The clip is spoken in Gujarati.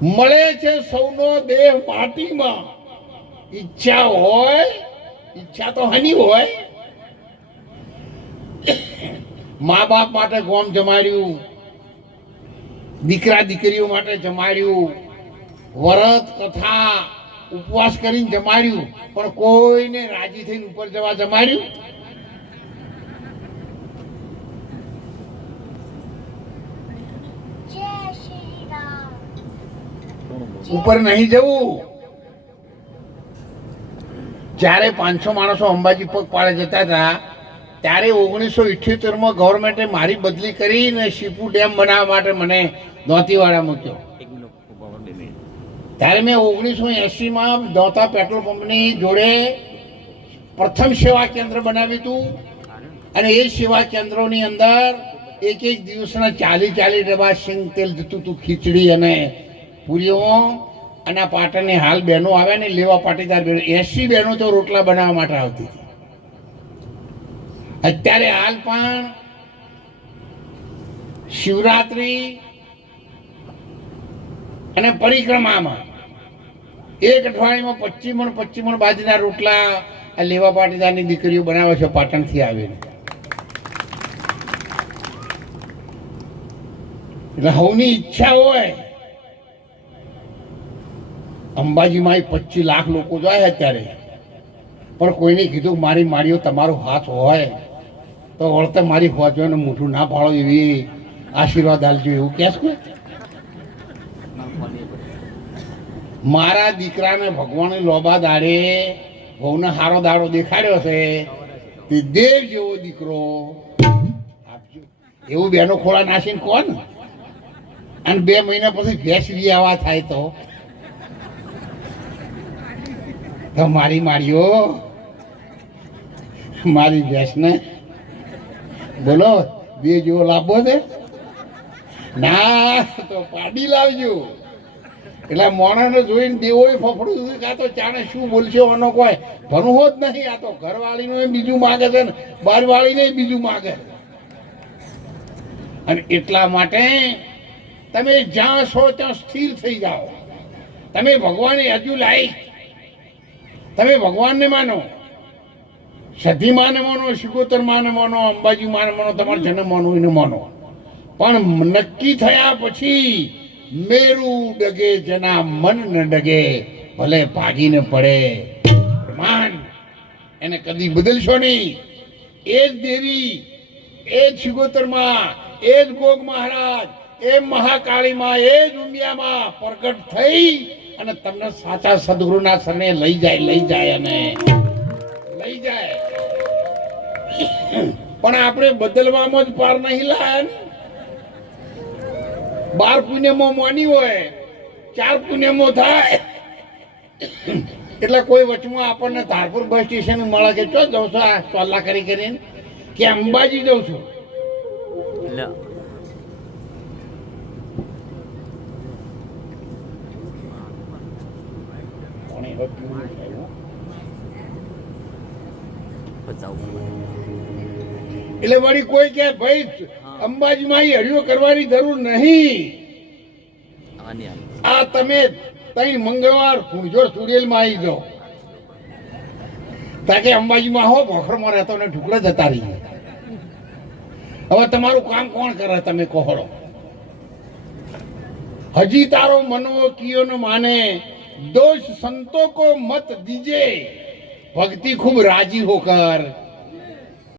મળે છે સૌનો દેહ માટીમાં. ઈચ્છા હોય, ઈચ્છા તો હની હોય. મા બાપ માટે ગોમ જમાડ્યું, દીકરા દીકરીઓ માટે જમાડ્યું, વ્રત કથા ઉપવાસ કરીને જમાડ્યું, પણ કોઈને રાજી થઈને ઉપર જવા જમાડ્યું? ઉપર નહીં જવું. જ્યારે 500 માણસો અંબાજી પગ પાડે જતા હતા ત્યારે 1978માં ગવર્મેન્ટે મારી બદલી કરીને શીપુ ડેમ બનાવવા માટે મને દોંતીવાડા મૂક્યો. ત્યારે મેં 1980માં દોતા પેટ્રોલ પંપની જોડે પ્રથમ સેવા કેન્દ્ર બનાવ્યું હતું. અને એ સેવા કેન્દ્રોની અંદર એક દિવસના 40 ડબ્બા સિંગ તેલ જતું હતું, ખીચડી અને પૂરીઓ. અને પાટણની હાલ બહેનો આવે ને લેવા પાટીદાર બહેનો, 80 બહેનો તો રોટલા બનાવવા માટે આવતી હતી. અત્યારે હાલ પણ શિવરાત્રી અને પરિક્રમામાં એક અઠવાડિયામાં 25 મણ બાજરીના રોટલા આ લેવા પાટીદારની દીકરીઓ બનાવે છે પાટણથી આવીને. એટલે હવની ઈચ્છા હોય. અંબાજીમાં 25 લાખ લોકો જાય અત્યારે, પણ કોઈને કીધું મારી માળીઓ તમારો હાથ હોય તો વળતે મારી હોજોને મોઢું ના પાડો એવી આશીર્વાદ આલજો એવું કહેશ કોઈ? મારા દીકરાને ભગવાને લોબા દાડે બહુને હારો દાડો દેખાડ્યો છે તે દેવ જેવો દીકરો આપજો. એવું બેનો ખોળા નાસીને કોણ? અને 2 મહિના પછી ભેંસ વિયાવા થાય તો મારી માળીઓ મારી ભેંસને બોલો બે જેવો લાભો છે ના તો પાડી લાવજો. એટલે મોણાને જોઈને દેવો ફફડું કાં તો ચાણે શું બોલશે એનો કોઈ ભણવો જ નહીં. આ તો ઘરવાળીનું બીજું માગે છે ને બહારવાળીને બીજું માગે. અને એટલા માટે તમે જ્યાં છો ત્યાં સ્થિર થઈ જાઓ. તમે ભગવાને હજુ લાયક, તમે ભગવાનને માનો, સધી માને માનો, શિકોતર માને માનો, અંબાજી માને માનો, તમારે જન્મ માનો એને માનો, પણ નક્કી થયા પછી મેરું ડગે જના મન ન ડગે, ભલે ભાગીને પડે માન એને કદી બદલશો નહીં. એ જ દેવી, એ જ શિકોતરમાં, એ જ ગોગ મહારાજ, એ મહાકાળીમાં, એ જ ઉમિયામાં પ્રગટ થઈ અને તમને સાચા સદગુરુના શરણે લઈ જાય અને લઈ જાય. પણ આપણે બદલવામાં જ પાર નહીં લાયા. 12 પુણ્યમાં માની હોય, 4 પુણ્યમાં થાય એટલે કોઈ વચમાં આપણને ધારપુર બસ સ્ટેશન મળે કે ચો જઉં છો આ ચોલ્લા કરીને કે અંબાજી જઉં છું. એટલે વળી કોઈ કે ભાઈ અંબાજીમાં હરિયો કરવાની જરૂર નહીં. આ તમે 3 મંગળવાર ફૂંજોર સુડેલમાં આવી જાઓ તાકે અંબાજીમાં હો ભોખરમાં રહેતો ને ઢુકડા જતા રહીએ. હવે તમારું કામ કોણ કરે તમે કહો? હજી તારો મનો કિયો ન માને, दोष संतों को मत दीजे, भक्ति खूब राजी होकर